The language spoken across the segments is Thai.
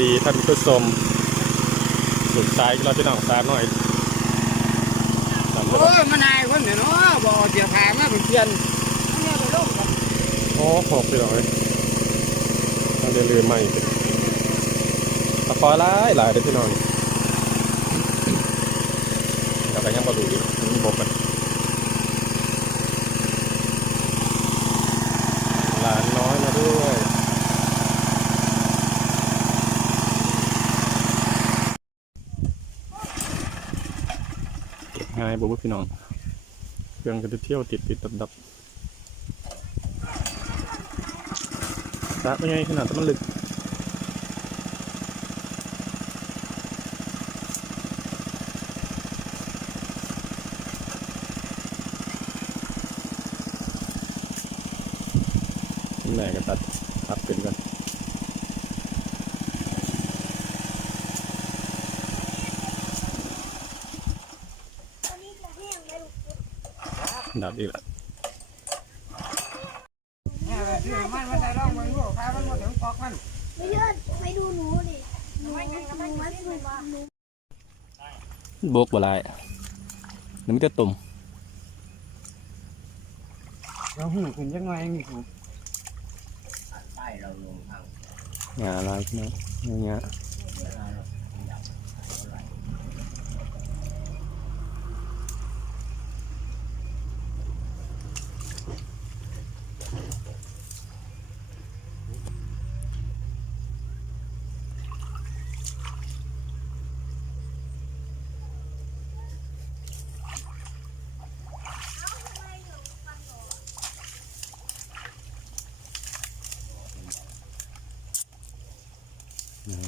ดีท่านผู้ชมสุดท้ายเราพี่น้องสามหน่อยสามหน่โอ้อยยมานายคนเนี่ยเนาะบ่เสียพามาเป็นเพียนเนี่ยไปลงกันโอ้หกพี่น้องเลยเราเรียนเรือใหม่ตะคอยหลายหลายเด้อพี่น้องเดี๋ยวไปยังบอดูอยู่มันบอกกันหลานน้อยมาด้วย ง่ายบอกว่าพี่น้องเครื่องก็จะเที่ยวติดติดดับดับสระเป็นไงขนาดมันลึกแม่ก็ตัดทับเป็นกันดับอีกแล้ว เนี่ยไปซื้อมันมาใส่ร่องมันลูกพามันมาถึงปอกมัน ไม่เลิศไปดูหนูดิ หนูหนูหนูวัดหนูหนูบกบหลายนี่มันจะตุ่มเราหูขึ้นจังไงมีหูงาลายพี่น้องอย่างเงี้ย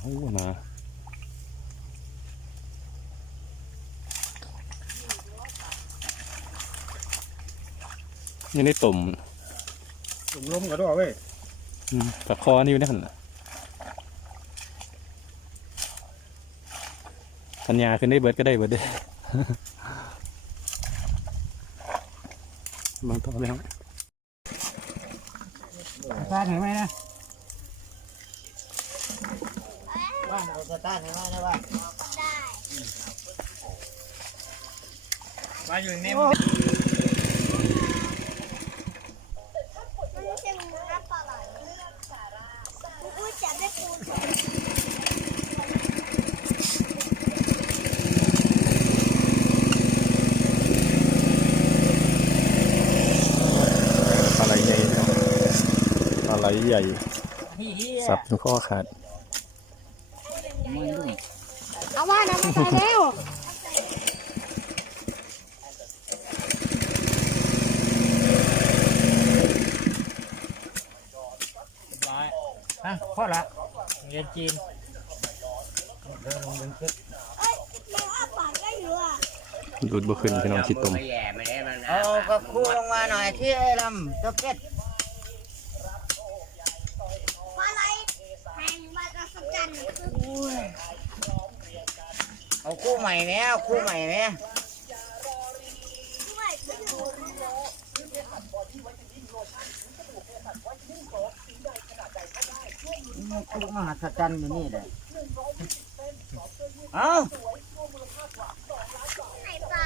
โอ้นะยังได้ตุ่มถุงลมก็ด้วยเว้ยอืมกับคอนี่อยู่ในหันน่ะปัญญาขึ้นได้เบิดก็ได้เบิดเด้บางต่อแล้วตาเห็นไหมนะ ว่าเอาสตาร์ทให้มาได้ว่ามาอยู่นี่มันไม่ใช่มึงนะปลาไหลอุ้ยจับได้ปูนปลาไหลใหญ่เนาะปลาไหลใหญ่สับถึงข้อขาด เอาว่านะไม่ตายแล้ว ฮะพอละเรียนจีนเดินลงเดินขึ้นเอ้ยแมวอ้าปากได้อยู่อะดูดบ่ขึ้นพี่น้องชิดตุ่มแย่ไม่ได้มันนะเอากับคู่ลงมาหน่อยที่ไอ้ลำจ็อกเก็ต ปลาไหลแห่งวัดอัศจรรย์คือ เอา คู่ใหม่เนี้ยเอาคู่ใหม่เนี้ยด้วยคือคู่มหัศจรรย์อยู่นี่เลยเอาไหนปลา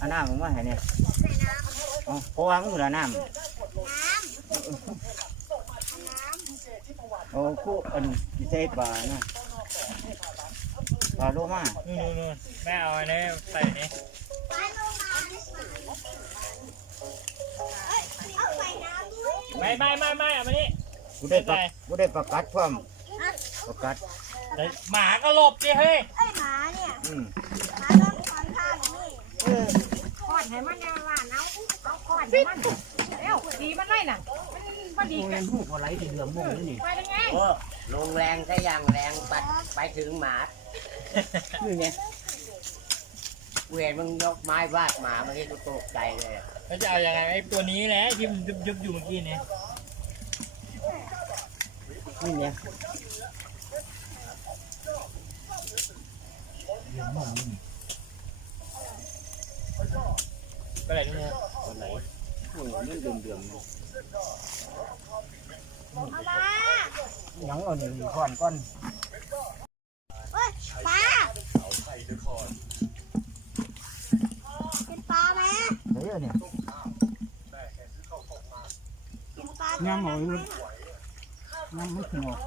อันน้ำมึงมาให้เนี่ยใส่น้เอาเพราะว่ามึงเหลือน้ำำน้ำน้ำเอาคู่อันพิเศษปลานะ ปลาโลมานู่นนู่นแม่เอาอันนี้ใส่นี่ปลาโลมาเอ้ยเอาใส่น้ำด้วยไม่ไม่ไม่ไม่เอามานี่กูได้ปลากูได้ปลากัดพร้อมปลากัดเดี๋ยวหมาก็หลบดิเฮ้ยเอ้ยหมาเนี่ยอืมหมาต้องคอนข้างนี่เออคอนให้มันแน่ว่าเอาเอาคอนให้มันเร็วดีมันไม่น่ะมันมันดีกูกัเห็นนหูปลาไหลที่เหลือมมุงนี่นี่ไปยังไงโอ้ลงแรงซะอย่างแรงปัดไปถึงหมา นี่ไงเวรมึงยกไม้วาดหมาเมื่อกี้กูตกใจเลยแล้วจะเอายังไงไอ้ตัวนี้แหละที่มันยุบยุบอยู่เมื่อกี้เนี่ยนี่ไงก็เลยนี่ปลาไหลโอ้ยมันเดือมเดือมเอามายังเอาหนึ่งก่อนก่อน เฮ้ยปลาเป็นปลาไหมเฮ้ยเนี่ยเป็นปลาย่างหหน่อยไหมน้ำไม่ถึงหรอก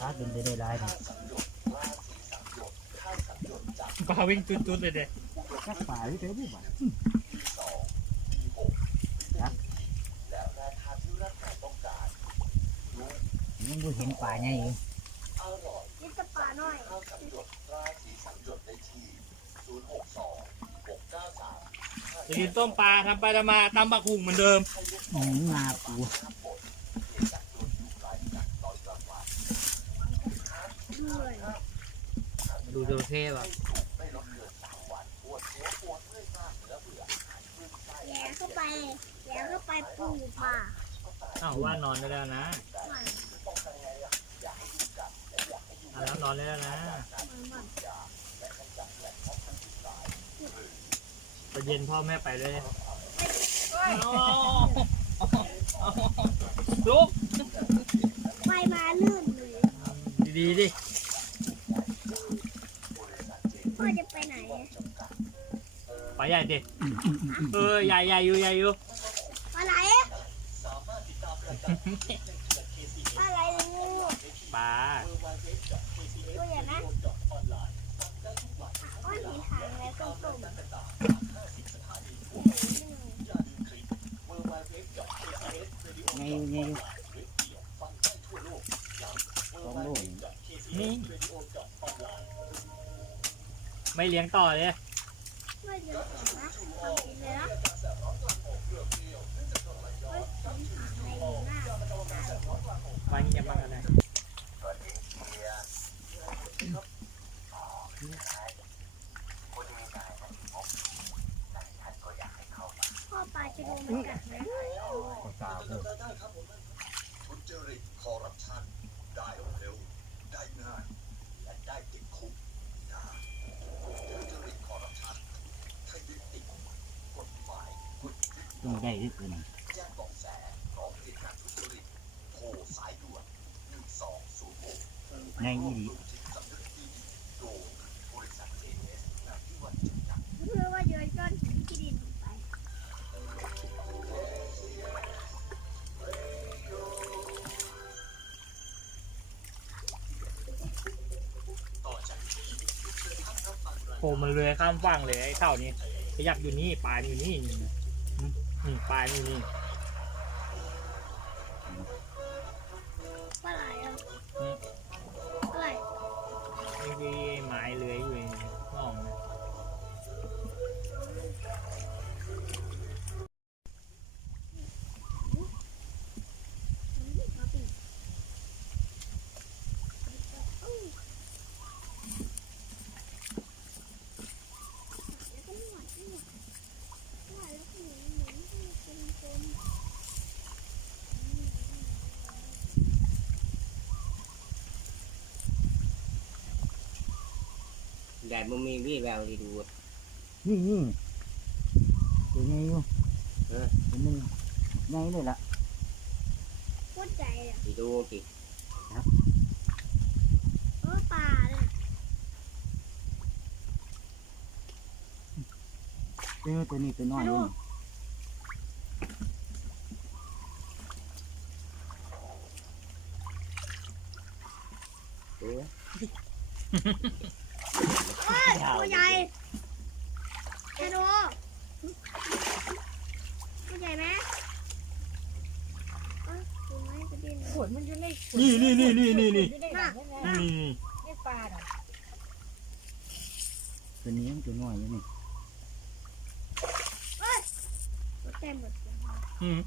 ถ้ากินไปได้หลายนี่ปลาวิ่งจุดๆเลยเด้จักป่าหรือเปล่าบุบะ ยังบ่เห็นป่าไงอยู่นี่จะปลาหน่อยจะกินต้มปลาทำไปทำมาตำบักหุ่งเหมือนเดิมอืมงาปูด้วยดูโดเท่ว่ะแย่เข้าไปแย่เข้าไปปูปลาอ้าวว่านอนได้แล้วนะ อะแล้วนอนได้แล้วนะตอนเย็นพ่อแม่ไปเลยเอาลุกไฟมาลื่นเลยดีๆดิพ่อจะไปไหนไปใหญ่ดิเออใหญ่ใหญ่อยู่ใหญ่อยู่ปลาไหลปลาไหลหรืองู ปลา ตัวใหญ่ไหมอ้อนมีหางแล้วต้มๆ ไงอยู่ไงอยู่สองโลนี่นี่ไม่เลี้ยงต่อเลย ช่วยเดี๋ยวก่อนนะเอากินเลยนะเฮ้ยสองหางอะไรอยู่หน้า วันนี้จะมากันไหน พ่อปลาจะโดนมันกัดไหมก็ตาเพิ่มทุจริตคอร์รัปชันได้เร็ว ได้ง่าย และได้ติดคุกได้ทุจริตคอร์รัปชันถ้ายึดติดกฎหมายกฎต้องได้ด้วยกันแจ้งเบาะแสร้องเหตุการณ์ทุจริตโทรสายด่วน1206ไงอีดีจิตสำนึก โอ้มันเลยข้ามฝั่งเลยไอ้เท่านี้ขยับอยู่นี่ปลายอยู่นี่นี่ปลายอยู่นี่ ใหญ่มันมีวี่แววที่ดูนี่นี่ตัวไงอยู่เออตัวนึงไงเลยล่ะโคตรใจอะที่ดูสิเออปลาเลยเออตัวนี้ตัวน้อยอยู่นี่ดู เอ้ยตัวใหญ่เฮโดตัวใหญ่ไหมเอ้ยตัวไม้กระเด็น ขวดมันอยู่ในี่นี่นี่นี่นี่นี่นี่นี่ปลาน่ะตัวนี้มันตัวน้อยอยู่นี่ตัวเต็มหมดอืม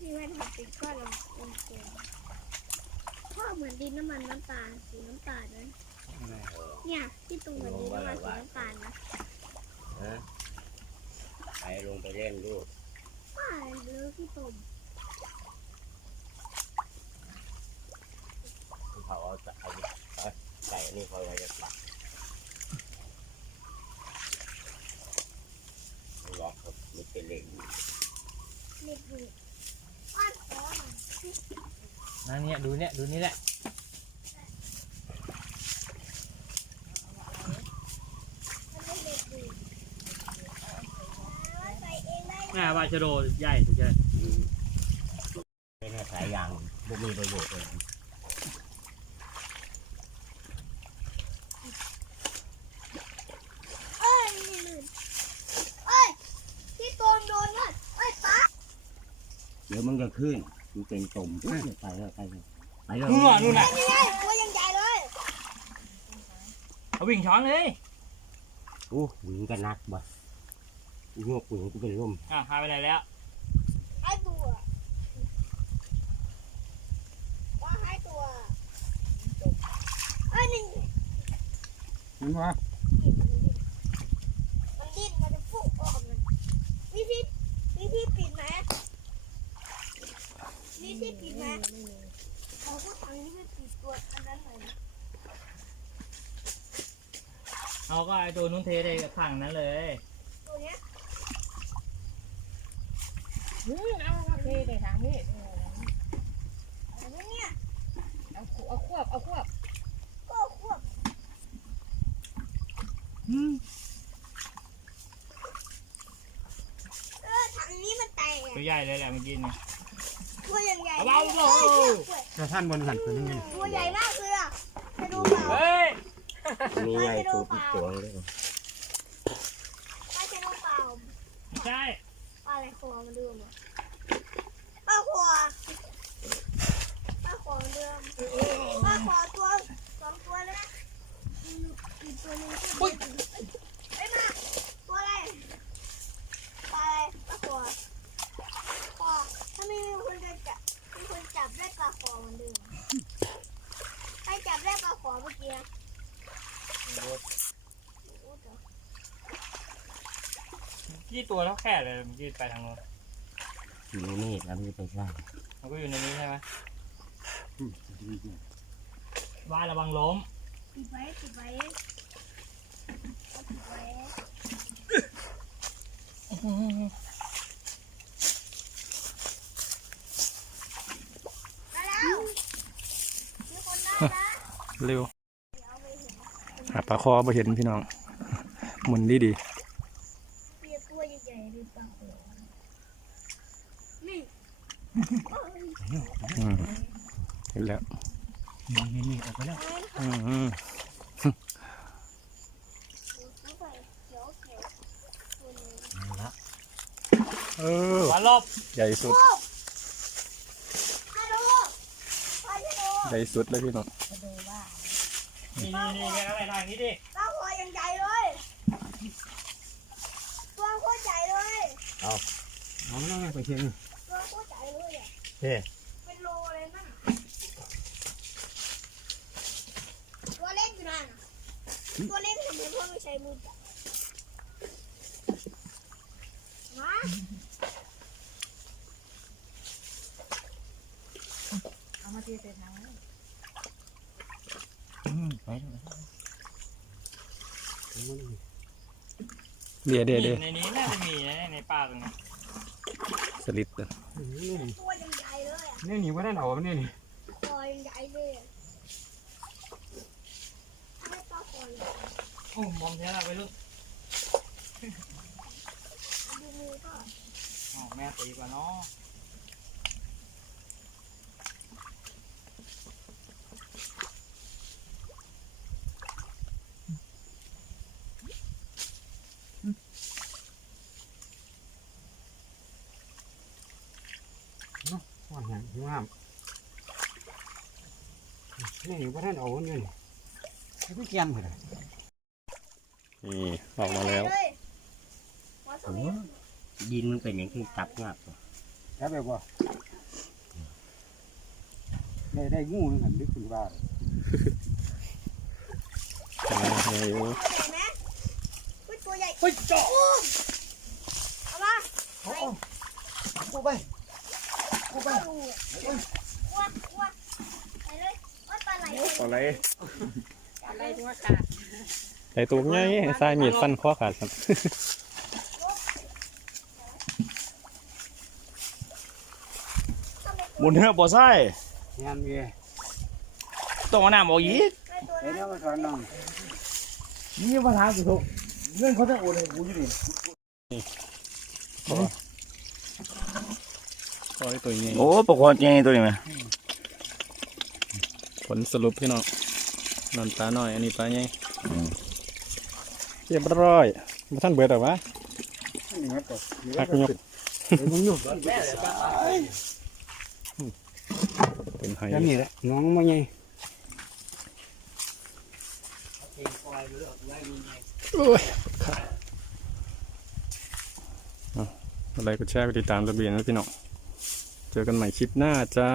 นี่มันเป็นก้อนลงลงเกมพ่อเหมือนดินน้ำมันน้ำตาลสีน้ำตาลนะเนี่ยที่ตรงเหมือนดินน้ำมันสีน้ำตาลนะ ไปลงไปเล่นดูป้าเลยพี่ตุ่มเขาเอาจะเอาไก่นี่เขาอะไรจะปักหลอกเขาไม่เป็นเล็กเล็กดูป้ขอหน่อย นั่นเนี่ยดูเนี่ยดูนี่แหละ ชะโดใหญ่สุดเลยเป็นสายยางบ่มีประโยชน์เลยเอ้ยนี่ลื่นเอ้ยที่โดนโดนน่ะเอ้ยป้าเดี๋ยวมันจะขึ้นมันเป็นตุ่มไปเลยไปเลยไปเลยไปเลยนู่นน่ะนู่นน่ะนี่ไงตัวยังใหญ่เลยเอาวิ่งช้อนเลยโอ้หญิงก็นักบ่ งวกหญิงก็เป็นลมอะพาไปไหนแล้วหายตัวว่าหายตัวเอ้ยนี่มันว่ามันดิ้นมันจะฟุกออกเลยมีที่มีที่ปิดไหมมีที่ปิดไหมขอพูดทางนี้ไม่ปิดตัวอันนั้นหน่อยนะเอาก็ไอตัวนู้นเทในถังนั้นเลยตัวเนี้ย อืมเอาเอาเทในทางนี้เอออะไรเนี่ยเอาขวบเอาควบเอาควบก็ควบเออถังนี้มันแตกตัวใหญ่เลยแหละเมื่อกี้เนี่ยตัวใหญ่ใหญ่เอาเบาๆจะท่านบนหันตัวนี้ตัวใหญ่มากเลยอะจะดูเปล่าเฮ้ย มีไงตัวปิดตัวเลย ป้าจะดูเปล่า ไม่ใช่ ปลาอะไรคอมันเดิมอะปลาคอปลาคอมันเดิมปลาคอตัวสองตัวเลยนะ อีกตัวหนึงก็เดินเอ้มาตัวอะไรปลาอะไรปลาคอคอถ้าไม่มีคนจะจับมีคนจับได้ปลาคอเหมันเดิมใครจับได้ปลาคอเมื่อกี้อะกี่ตัวเท่าแค่เลยมื่อกี้ไปทางโน้นอยู่นี่แล้วมันจะไปสร้างมันก็อยู่ในนี้ใช่ไหมว่าระวังล้มปิดไว้ปิดไว้เอาปิดไว้มาแล้วมีคนได้นะ เร็วปเห็นหาปลาคอมาเห็นพี่น้องมุนดีดี เปียตัวใหญ่ๆเลยปลาหัวนี่ ๆอืมเห็นแล้ว นี่นี่นี่ออกไปแล้ว อืมอืม ดูไปเขียวเขียวตัวนี้ เออวันลบใหญ่สุดโอ้ฮัลโหลฮัลโหลใหญ่สุดเลยพี่น้องนี่นี่นี่แกอะไรทางนี้ดิปลาหัวยังใหญ่เลย ตัวโคตรใหญ่เลยเอาแล้วไงไปเชียงตัวโคตรใหญ่เลยอะเฮ้เป็นโลเลยนั่นน่ะตัวเล็กอยู่นั่นน่ะตัวเล็กทำไมพ่อไม่ใช้มือจับมา เอามาเทใส่ถังนี้ไปเลยเดี๋ยวเดี๋ยวเดี๋ยวในนี้น่าจะมีนะในป่าตรงนี้สลิดอะตัวยังใหญ่เลยอะนี่นี่ว่าได้หนอมันนี่นี่คอยังใหญ่เลยอะไม่ปลาคอใหญ่โอ้มองเท่าไปลูกดูมือก็อ๋อแม่ตีกว่าเนาะ ว่าแห้งงาม นี่ว่าท่านเอาเนี่ยนี่ไม่เกียมเลยนี่ออกมาแล้วเลยมาสวยดินมันเป็นอย่างที่จับงับแล้วแบบว่าได้ได้งูนึงหันดึกคุณว่าโอ้โหเห็นไหมอุ๊ยตัวใหญ่เฮ้ยเจาะอุ้มเอามากูไปกูไปวัววัวไปเลยวัด ปลาไหลอะไรอะไรตัวขาดใส่ตัวใหญ่ใส่มีดฟันคอขาดครับหมุนเหือบ่ใส่งามเงี้ยต้องเอาน้ำออกอีกได้ตัวเดี๋นั้ยวนมาสอนน้องนี่ปัญหาสุดทุกเรื่องเขาจะโอนให้กูอยู่ดิขอให้ตัวนี้โอ้ปกคอใหญ่ตัวนี้ไหม ผลสรุปพี่น้องนอนปลาหน่อย อันนี้ปลาใหญ่เรียบร้อยมาท่านเบิดหรอวะนี่มันตกหักยกมึงอยู่เต็มไห้จำนี่แหละน้องมันไงโอ้ยขาเอาอะไรก็แชร์ไปติดตามระเบียงนะพี่น้อง เจอกันใหม่คลิปหน้าจ้า